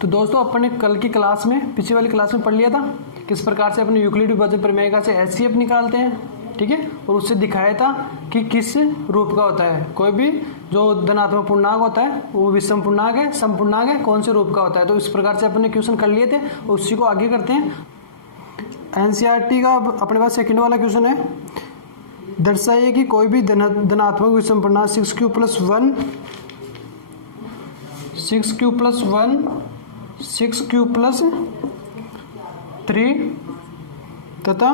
तो दोस्तों अपन ने कल की क्लास में, पिछली वाली क्लास में पढ़ लिया था किस प्रकार से अपने यूक्लिड विभाजन प्रमेय का से एचसीएफ निकालते हैं, ठीक है। और उससे दिखाया था कि किस रूप का होता है, कोई भी जो धनात्मक पूर्णांक होता है वो विषम पूर्णांक है, सम पूर्णांक है, कौन से रूप का होता है। तो इस प्रकार से अपने क्वेश्चन कर लिए थे और उसी को आगे करते हैं। एनसीईआरटी का अपने पास सेकंड वाला क्वेश्चन है, दर्शाइए कि कोई भी धनात्मक विषम पूर्णांक 6q + 1 6q + 1 6q + 3 तथा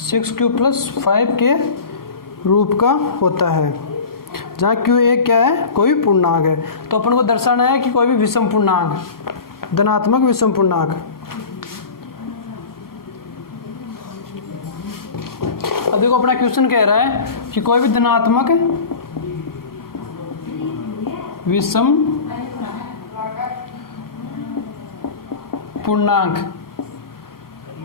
6q + 5 के रूप का होता है, जहाँ q एक क्या है, कोई पूर्णांक है। तो अपन को दर्शाना है कि कोई भी विषम पूर्णांक, धनात्मक विषम पूर्णांक। अब देखो अपना क्वेश्चन कह रहा है कि कोई भी धनात्मक विषम पूर्णांक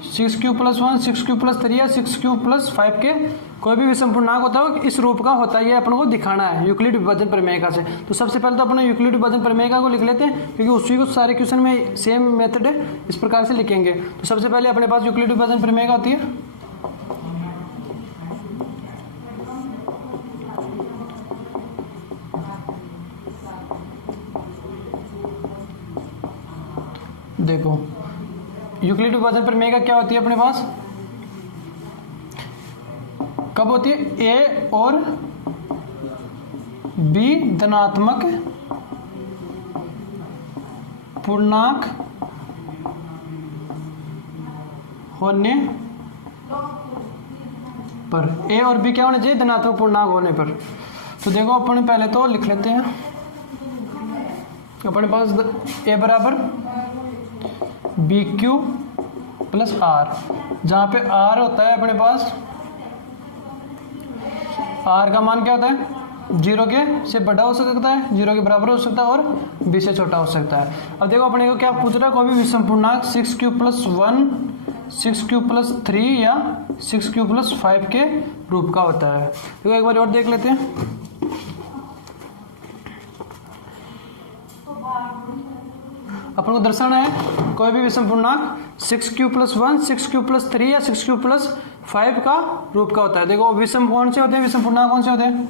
6q + 1 6q + 3 या 6q + 5 के कोई भी विषम पूर्णांक होता है इस रूप का होता है, ये अपन को दिखाना है यूक्लिड विभाजन प्रमेय का से। तो सबसे पहले तो अपन यूक्लिड विभाजन प्रमेय का को लिख लेते हैं, क्योंकि उसी को सारे क्वेश्चन में सेम मेथड है, इस प्रकार से लिखेंगे। तो सबसे पहले अपने पास यूक्लिड विभाजन प्रमेय का होती है देखो यूक्लिड विभाजन प्रमेय का क्या होती है अपने पास, कब होती है, ए और बी धनात्मक पूर्णांक होने पर, ए और बी क्या होना चाहिए, धनात्मक पूर्णांक होने पर। तो देखो अपन पहले तो लिख लेते हैं, अपने पास ए बराबर BQ + R, जहाँ पे R होता है अपने पास, R का मान क्या होता है, 0 के से बड़ा हो सकता है, 0 के बराबर हो सकता है और B से छोटा हो सकता है। अब देखो अपने को क्या पूछ रहा है, कोई भी विषम पूर्णांक 6q + 1 6q + 3 या 6q + 5 के रूप का होता है। देखो एक बार और देख लेते हैं। अपन को दर्शाना है कोई भी विषम पूर्णांक 6q + 1 6q + 3 या 6q + 5 का रूप का होता है। देखो विषम कौन से होते हैं, विषम पूर्णांक कौन से होते हैं,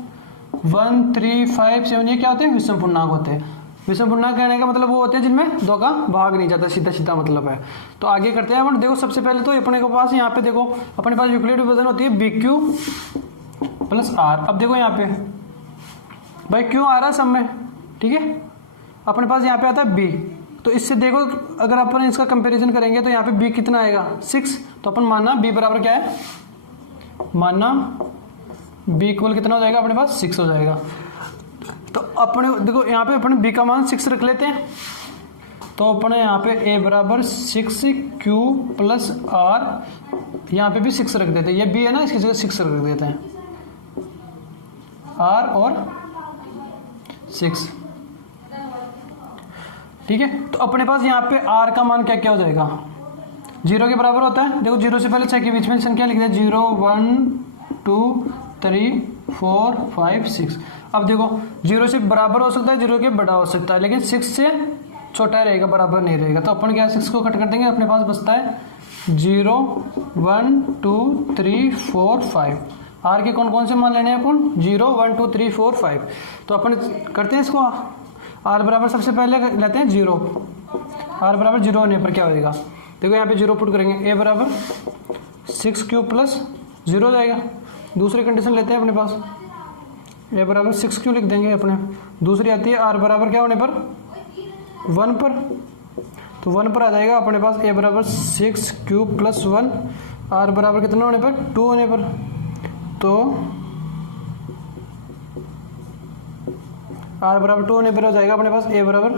1 3 5 7 ये क्या होते हैं, विषम पूर्णांक होते हैं। विषम पूर्णांक कहने का मतलब वो होते हैं जिनमें 2 का भाग नहीं जाता, सीधा सीधा मतलब है। तो आगे करते हैं अपन। देखो सबसे पहले तो अपने के पास यहाँ पे देखो अपने पास यूक्लिड विभाजन होती है BQ + R। अब देखो यहाँ पे भाई क्यों आ रहा है सब में, ठीक है, अपने पास यहाँ पे आता है B। तो इससे देखो अगर अपन इसका कंपैरिजन करेंगे तो यहाँ पे B कितना आएगा, 6। तो अपन मानना B बराबर क्या है, मानना B इक्वल कितना हो जाएगा अपने पास, 6 हो जाएगा। तो अपने देखो यहाँ पे अपने B का मान 6 रख लेते हैं। तो अपने यहाँ पे A बराबर 6q + R, यहाँ पे भी 6 रख देते हैं, ये B है ना, इसकी जगह 6 रख देते हैं, R और 6, ठीक है। तो अपने पास यहाँ पे R का मान क्या क्या हो जाएगा, 0 के बराबर होता है। देखो 0 से पहले 6 के बीच में संख्या लिख दे, 0 1 2 3 4 5 6। अब देखो 0 से बराबर हो सकता है, 0 के बड़ा हो सकता है, लेकिन 6 से छोटा रहेगा, बराबर नहीं रहेगा। तो अपन क्या 6 को कट कर देंगे, अपने पास बचता है 0 1 2 3 4 5। R के कौन कौन से मान लेने हैं अपन, 0 1 2 3 4 5। तो अपन करते हैं इसको, R बराबर सबसे पहले लेते हैं 0, R बराबर 0 होने पर क्या होएगा, देखो यहाँ पे 0 पुट करेंगे, A बराबर 6q + 0 हो जाएगा। दूसरी कंडीशन लेते हैं अपने पास, A बराबर 6q लिख देंगे अपने। दूसरी आती है R बराबर क्या होने पर, 1 पर। तो 1 पर आ जाएगा अपने पास A बराबर 6q + 1, R बराबर कितना होने पर, 2 होने पर। तो R बराबर 2 होने पर हो जाएगा अपने पास A बराबर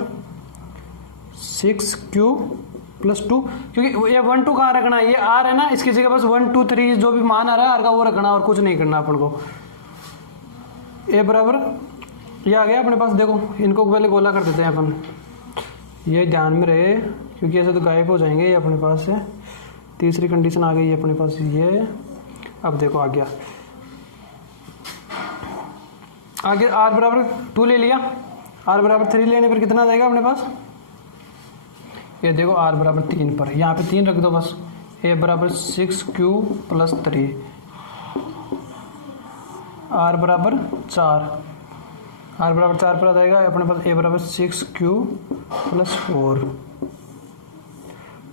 6q + 2, क्योंकि ये 1 2 कहाँ रखना है, ये R है ना, इसकी जगह बस 1 2 3 जो भी मान आ रहा है R का वो रखना और कुछ नहीं करना अपन को। A बराबर ये आ गया अपने पास। देखो इनको पहले गोला कर देते हैं अपन, ये ध्यान में रहे क्योंकि ऐसे तो गायब हो जाएंगे ये अपने पास से। तीसरी कंडीशन आ गई अपने पास ये, अब देखो आ गया आगे R बराबर 2 ले लिया, R बराबर 3 लेने पर कितना आ जाएगा अपने पास, ये देखो r बराबर 3 पर, यहाँ पे 3 रख दो बस, a बराबर 6q प्लस 3, r बराबर 4, r बराबर 4 पर आ जाएगा अपने पास a बराबर 6q प्लस 4,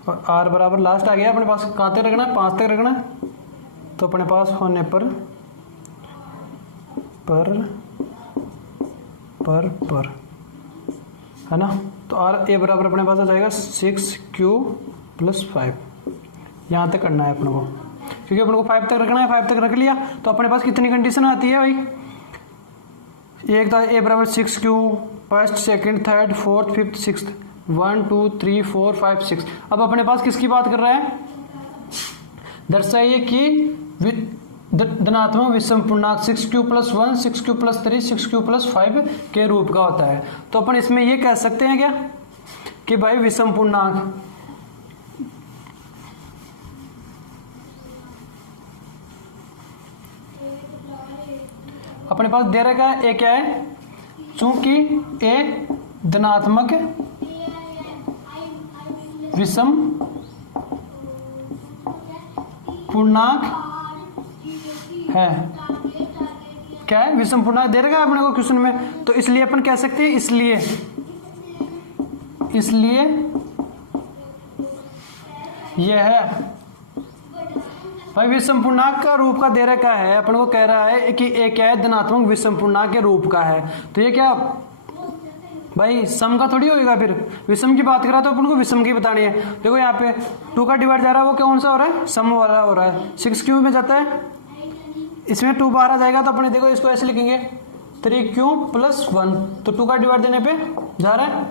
और r बराबर लास्ट आ गया अपने पास, कहाँ तक रखना है, 5 तक रखना है, तो अपने पास होने पर है ना, तो r a बराबर अपने पास आ जाएगा 6q प्लस 5, यहाँ तक करना है अपने को, क्योंकि अपने को 5 तक रखना है, 5 तक रख लिया तो अपने पास कितनी कंडीशन आती है भाई, एक था a बराबर 6q, first second third fourth fifth sixth, 1 2 3 4 5 6। अब अपने पास किसकी बात कर रहा है, दर्शाइए कि धनात्मक विषम पूर्णांक 6q plus 1, 6q plus 3, 6q plus 5 के रूप का होता है। तो अपन इसमें ये कह सकते हैं क्या कि भाई विषम पूर्णांक अपने पास दे रखा है, ए क्या है, चूंकि ए धनात्मक विषम पूर्णांक है, क्या है, विषम पूर्णांक दे रखा है अपने को क्वेश्चन में, तो इसलिए अपन कह सकते हैं इसलिए यह है भाई विषम पूर्णांक का रूप का दे रखा है, अपन को कह रहा है कि ए क्या है, धनात्मक विषम पूर्णांक के रूप का है, तो ये क्या भाई सम का थोड़ी होएगा, फिर विषम की बात करा तो अपन को विषम की बतानी है। देखो यहाँ पे 2 का डिवाइड जा रहा है, वो कौन सा हो रहा है, सम वाला हो रहा है, 6q में जाता है, इसमें 2 बाहर आ जाएगा, तो अपने देखो इसको ऐसे लिखेंगे 3q प्लस 1, तो 2 का डिवाइड देने पे जा रहा है,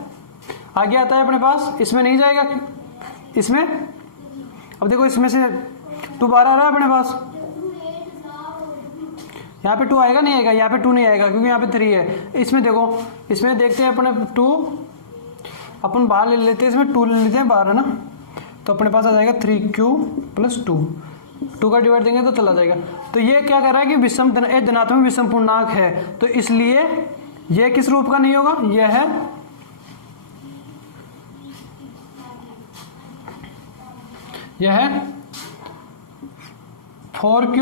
आगे आता है अपने पास, इसमें नहीं जाएगा, इसमें अब देखो इसमें से 2 बाहर आ रहा है अपने पास, यहाँ पे 2 आएगा नहीं आएगा, यहाँ पे 2 नहीं आएगा क्योंकि यहाँ पे 3 है, इसमें देखो, इसमें देखते हैं अपने 2 अपन बाहर ले लेते हैं, इसमें 2 ले लेते हैं बाहर, है ना, तो अपने पास आ जाएगा 3q प्लस 2 का डिवाइड देंगे तो चला जाएगा। तो ये क्या कर रहा है कि विषम धनात्मक विषम पूर्णांक है, तो इसलिए ये किस रूप का नहीं होगा, यह है यह है 4q,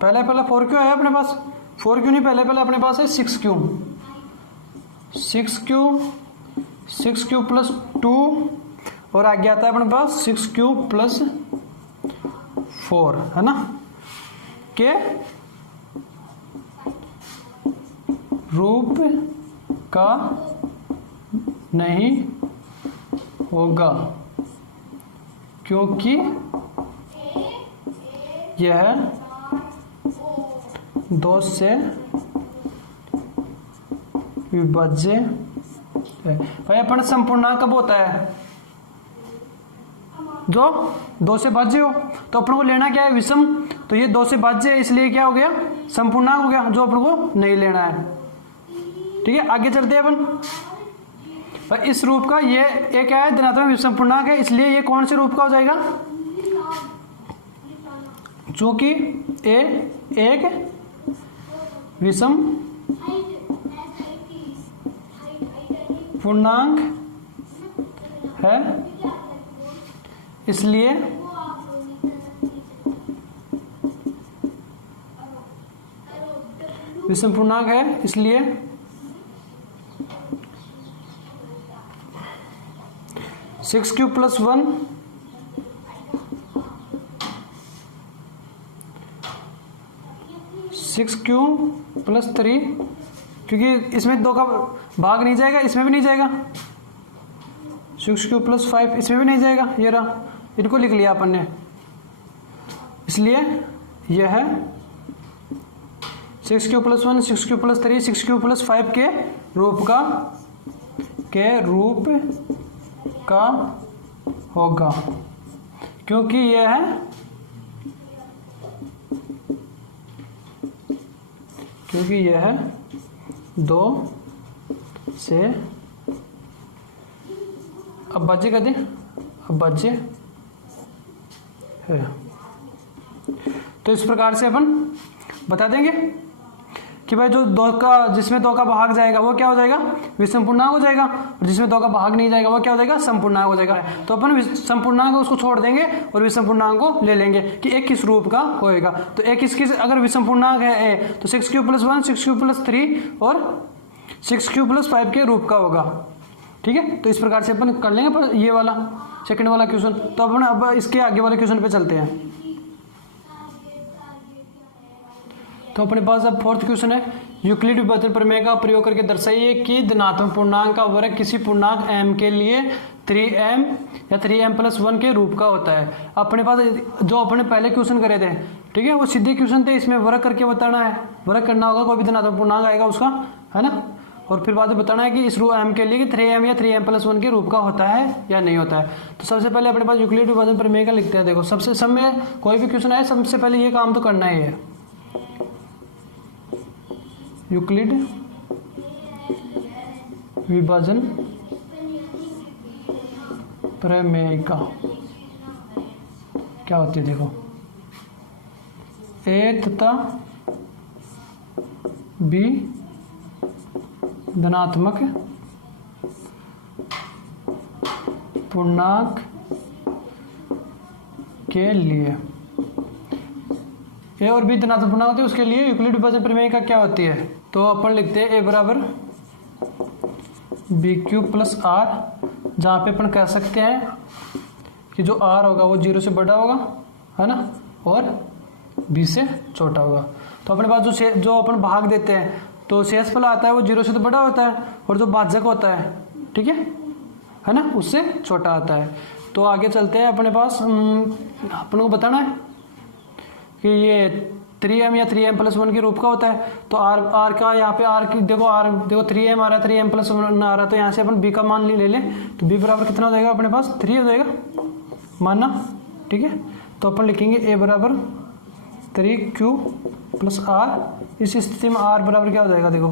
पहले 4q है अपने पास, 4q नहीं, पहले अपने पास है 6q प्लस 2, और आगे आता है अपने पास 6q प्लस 4, है ना, के रूप का नहीं होगा, क्योंकि यह 2 से विभाज्य है। भाई अपन संपूर्णांक कब होता है, जो 2 से भाज्य हो, तो अपन को लेना क्या है, विषम, तो ये 2 से भाज्य है, इसलिए क्या हो गया, संपूर्णांक हो गया, जो अपन को नहीं लेना है। ठीक है, आगे चलते हैं अपन। भाई इस रूप का ये क्या है, धनात्मक विषम पूर्णांक है, इसलिए ये कौन से रूप का हो जाएगा, चूंकि ए एक विषम पूर्णांक है, इसलिए विषम पूर्णांक है, इसलिए 6q प्लस 1 6q प्लस 3, क्योंकि इसमें 2 का भाग नहीं जाएगा, इसमें भी नहीं जाएगा, 6q प्लस 5 इसमें भी नहीं जाएगा, ये रहा, इनको लिख लिया अपन ने, इसलिए यह है 6q plus 1, 6q plus 3, 6q plus 5 के रूप का होगा, क्योंकि यह है क्योंकि यह 2 से अब भाज्य कर दें, अब भाज्य है। तो इस प्रकार से अपन बता देंगे कि भाई जो दो का जिसमें दो का भाग जाएगा वो क्या हो जाएगा, विषम पूर्णांक हो जाएगा, और जिसमें दो का भाग नहीं जाएगा वो क्या हो जाएगा, सम पूर्णांक हो जाएगा। तो अपन सम पूर्णांक उसको छोड़ देंगे और विषम पूर्णांक को ले लेंगे कि एक किस रूप का होएगा। तो एक इसकी अगर विषम पूर्णांक है ए तो 6 + 1 6 + 3 और 6 + 5 के रूप का होगा। ठीक है, तो इस प्रकार से अपन कर लेंगे पर ये वाला सेकंड वाला क्वेश्चन। तो अपन अब इसके आगे वाले क्वेश्चन पे चलते हैं। तो अपने पास अब फोर्थ क्वेश्चन है, यूक्लिड विभाजन प्रमेय का प्रयोग करके दर्शाइए कि धनात्मक पूर्णांक का वर्ग किसी पूर्णांक m के लिए 3m या 3m+1 के रूप का होता है। अपने पास जो अपने पहले क्वेश्चन करे थे, ठीक है, वो सीधे क्वेश्चन थे, इसमें वर्ग करके बताना है, वर्ग करना होगा, कोई भी धनात्मक पूर्णांक आएगा उसका, है ना, और फिर बाद में बताना है कि इस रूप m के लिए कि 3m या 3m+1 के रूप का होता है या नहीं होता है। तो सबसे पहले अपने पास यूक्लिड विभाजन प्रमेय का लिखते हैं। देखो सबसे सब में कोई भी क्वेश्चन आए सबसे पहले ये काम तो करना ही है, यूक्लिड विभाजन प्रमेय का क्या होती है। देखो ए तथा बी धनात्मक पूर्णांक के लिए, ए और बी धनात्मक पूर्णांक होती है, उसके लिए यूक्लिड विभाजन प्रमेय का क्या होती है। तो अपन लिखते हैं ए बराबर BQ + R, जहाँ पे अपन कह सकते हैं कि जो R होगा वो 0 से बड़ा होगा, है ना, और B से छोटा होगा। तो अपने पास जो अपन भाग देते हैं तो शेषफल आता है वो 0 से तो बड़ा होता है, और जो भाजक होता है, ठीक है ना, उससे छोटा आता है। तो आगे चलते हैं, अपने पास अपन को बताना है कि ये 3m या 3m+1 के रूप का होता है। तो r का यहाँ पे r की देखो 3m आ रहा है, 3m+1 आ रहा है, तो यहाँ से अपन b का मान ले लें। तो b बराबर कितना हो जाएगा अपने पास, 3 हो जाएगा मानना, ठीक है। तो अपन लिखेंगे a बराबर 3q + r। इस स्थिति में r बराबर क्या हो जाएगा, देखो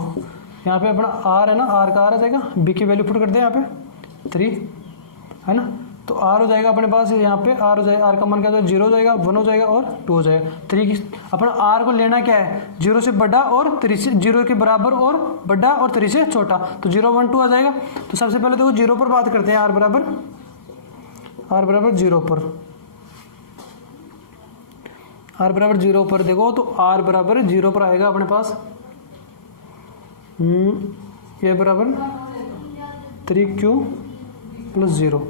यहाँ पे अपना r है ना, r का r आ जाएगा, b की वैल्यू पुट करते हैं यहाँ पे 3, है ना। तो r हो जाएगा अपने पास यहाँ पे r हो जाएगा, r का मान क्या हो जाएगा, 0 हो जाएगा, 1 हो जाएगा और 2 हो जाएगा। 3 की अपना r को लेना क्या है, 0 से बड़ा और 3 से 0 के बराबर और बड़ा और 3 से छोटा। तो 0 1 2 आ जाएगा। तो सबसे पहले देखो 0 पर बात करते हैं, r बराबर 0 पर, r बराबर 0 पर देखो, तो r बराबर 0 पर आएगा अपने पास ये बराबर 3q + 0,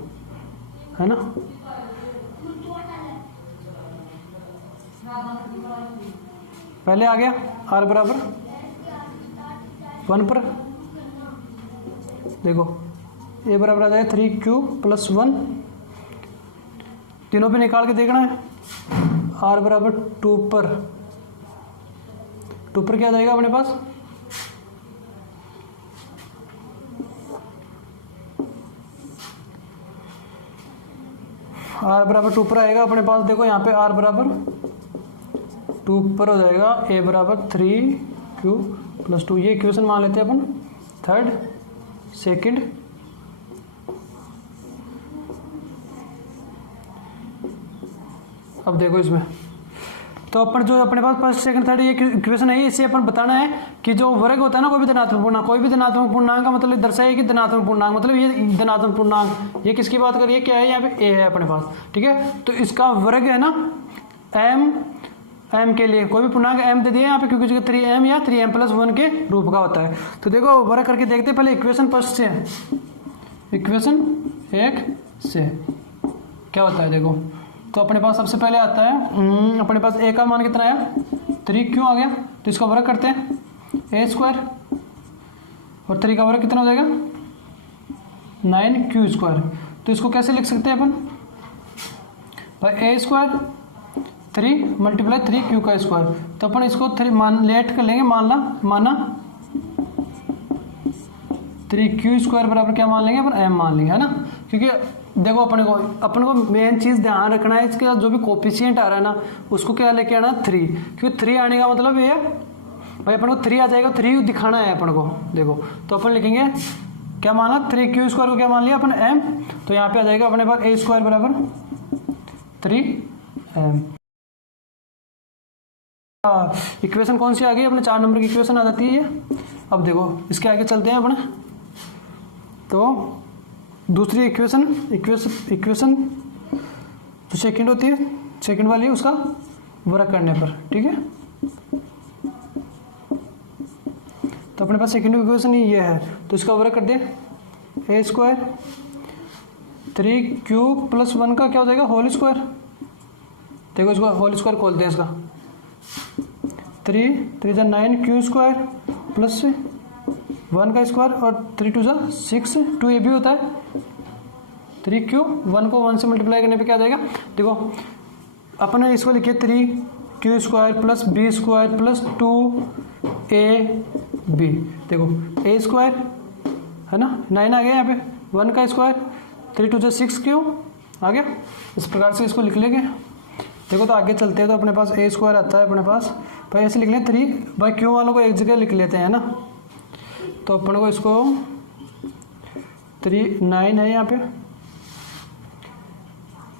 है ना। पहले आ गया r बराबर 1 पर, देखो a बराबर आ जाएगा 3q + 1, तीनों पे निकाल के देखना है। r बराबर 2 पर, क्या आ जाएगा अपने पास, r बराबर 2 पर आएगा अपने पास। देखो यहाँ पे r बराबर 2 पर हो जाएगा, a बराबर 3q + 2। ये इक्वेशन मान लेते हैं अपन, थर्ड सेकंड। अब देखो इसमें तो अपन जो अपने पास फर्स्ट सेकंड थर्ड ये इक्वेशन है, इससे अपन बताना है कि जो वर्ग होता है ना, कोई भी धनात्मक पूर्णांक, कोई भी धनात्मक पूर्णांक का मतलब दर्शाइए कि धनात्मक पूर्णांक मतलब ये धनात्मक पूर्णांक, ये किसकी बात करिए, क्या है, यहाँ पे a है अपने पास, ठीक है। तो इसका वर्ग है ना m के लिए कोई भी पूर्णांक m दे दिया यहाँ पे, क्योंकि 3m या 3m+1 के रूप का होता है। तो देखो वर्ग करके देखते हैं, पहले इक्वेशन फर्स्ट से, इक्वेशन 1 से क्या होता है देखो। तो अपने पास सबसे पहले आता है अपने पास a का मान कितना है, 3q आ गया, तो इसका वर्ग करते हैं a² और 3 का वर्ग कितना हो जाएगा 9q²। तो इसको कैसे लिख सकते हैं अपन, भाई a² 3 × 3q²। तो अपन इसको 3 मान लेट कर लेंगे, माना 3q² बराबर क्या मान लेंगे अपन, m मान लेंगे, है ना। क्योंकि देखो अपन को मेन चीज ध्यान रखना है, इसके साथ जो भी कोफिशिएंट आ रहा है ना उसको क्या लेके आना, 3, क्योंकि 3 आने का मतलब ये भाई अपन को 3 आ जाएगा, 3 दिखाना है अपन को। देखो तो अपन लिखेंगे क्या माना, 3q² को क्या मान लिया अपन m, तो यहाँ पे आ जाएगा अपने पास a² बराबर 3m। इक्वेशन कौन सी आ गई अपने 4 नंबर की इक्वेशन आ जाती है ये। अब देखो इसके आगे चलते हैं अपने, तो दूसरी इक्वेशन जो सेकंड होती है, सेकंड वाली उसका वर्क करने पर, ठीक है। तो अपने पास सेकंड इक्वेशन ये है, तो इसका वर्क कर दे, ए स्क्वायर 3q प्लस 1 का क्या हो जाएगा होल स्क्वायर। देखो इसको होल स्क्वायर खोलते हैं इसका, 3 3 9 q स्क्वायर प्लस 1 का स्क्वायर और 3 2 6, 2 ये भी होता है 3q, 1 को 1 से मल्टीप्लाई करने पे क्या आ जाएगा। देखो अपन ने इसको लिखे 3q square plus b square plus 2ab। देखो a स्क्वायर है ना, 9 आ गया यहाँ पे, 1 का स्क्वायर 3 2 6q आ गया। इस प्रकार से इसको लिख लेंगे। देखो तो आगे चलते हैं तो अपने पास a स्क्वायर आता है अपने पास, भाई ऐसे लिख लें 3 बाई q वालों को एक जगह लिख लेते हैं ना। तो अपन को इसको 9 है यहाँ पे,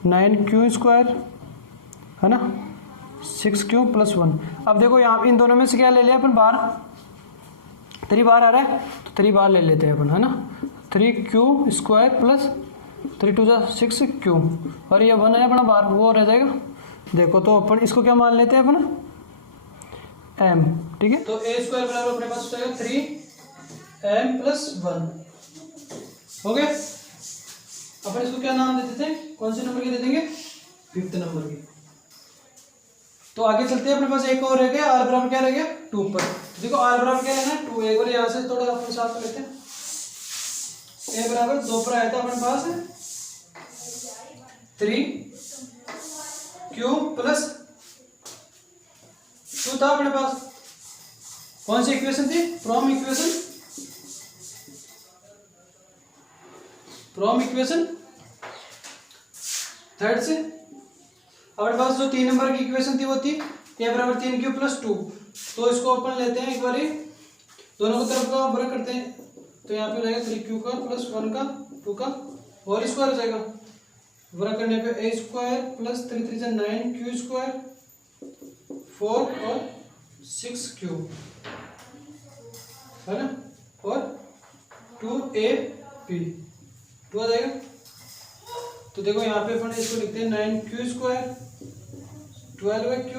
9q स्क्वायर है ना, 6q प्लस 1। अब देखो यहाँ इन दोनों में से क्या ले लिया अपन, बार 3 बार आ रहा है तो 3 बार ले लेते हैं अपन, है ना। 3q स्क्वायर प्लस 3 2 6q और ये 1 है अपना बार, वो रह जाएगा। देखो तो अपन इसको क्या मान लेते हैं अपन, m, ठीक है। तो a स्क्वायर बराबर अपने पास हो जाएगा 3m प्लस 1 हो गया। अपन इसको क्या नाम देते थे, कौन से नंबर के दे देंगे, 5th नंबर की। तो आगे चलते हैं, अपने पास एक और रह गया, r बराबर क्या रह गया 2 पर। देखो r बराबर क्या लेना है 2, एक बार यहाँ से थोड़ा अपन साफ कर लेते हैं। a बराबर 2 पर आया था अपने पास 3q प्लस 2 था अपने पास। कौन सी इक्वेशन थी, फ्रॉम इक्वेशन थर्ड से। हमारे पास जो 3 नंबर की इक्वेशन थी वो थी a बराबर 3q प्लस 2। तो इसको अपन लेते हैं एक बार, दोनों की तरफ का वर्क करते हैं। तो यहाँ पे रहेगा 3q का प्लस 1 का 2 का होल स्क्वायर हो जाएगा। वर्क करने पे a square plus 3 3 9q square 4 और 6q है ना, और 2ab 2 आ जाएगा। तो देखो यहाँ पे अपन इसको लिखते हैं 9q स्क्वायर 12q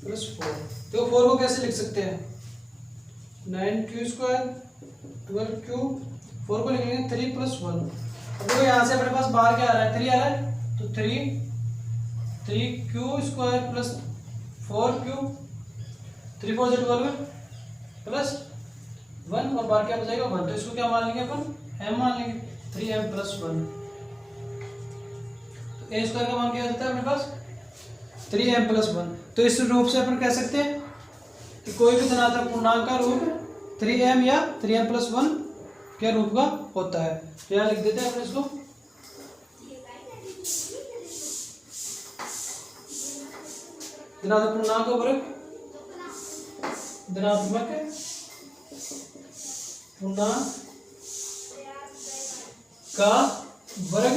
प्लस 4। देखो 4 को कैसे लिख सकते हैं, 9q स्क्वायर 12q, 4 को लिखेंगे 3 प्लस 1। अब देखो यहाँ से अपने पास बाहर क्या आ रहा है, 3 आ रहा है, तो 3q square plus 4q, 3 4 12 plus 1 और बाहर क्या बचेगा 1। तो इसको क्या मान लेंगे अपन, m मान लेंगे, 3m प्लस 1। तो a स्क्वायर का मान क्या जाता है अपने पास 3m प्लस 1। तो इस रूप से अपन कह सकते हैं कि कोई भी धनात्मक पूर्णांक का रूप 3m या 3m प्लस 1 के रूप का होता है। तो यहाँ लिख देते हैं अपन इसको, धनात्मक पूर्णांक का वर्ग, धनात्मक पूर्णांक का वर्ग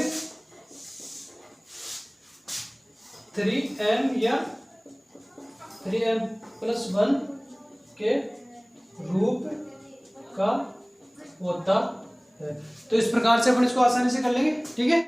3m या 3m प्लस 1 के रूप का होता है। तो इस प्रकार से अपन इसको आसानी से कर लेंगे, ठीक है।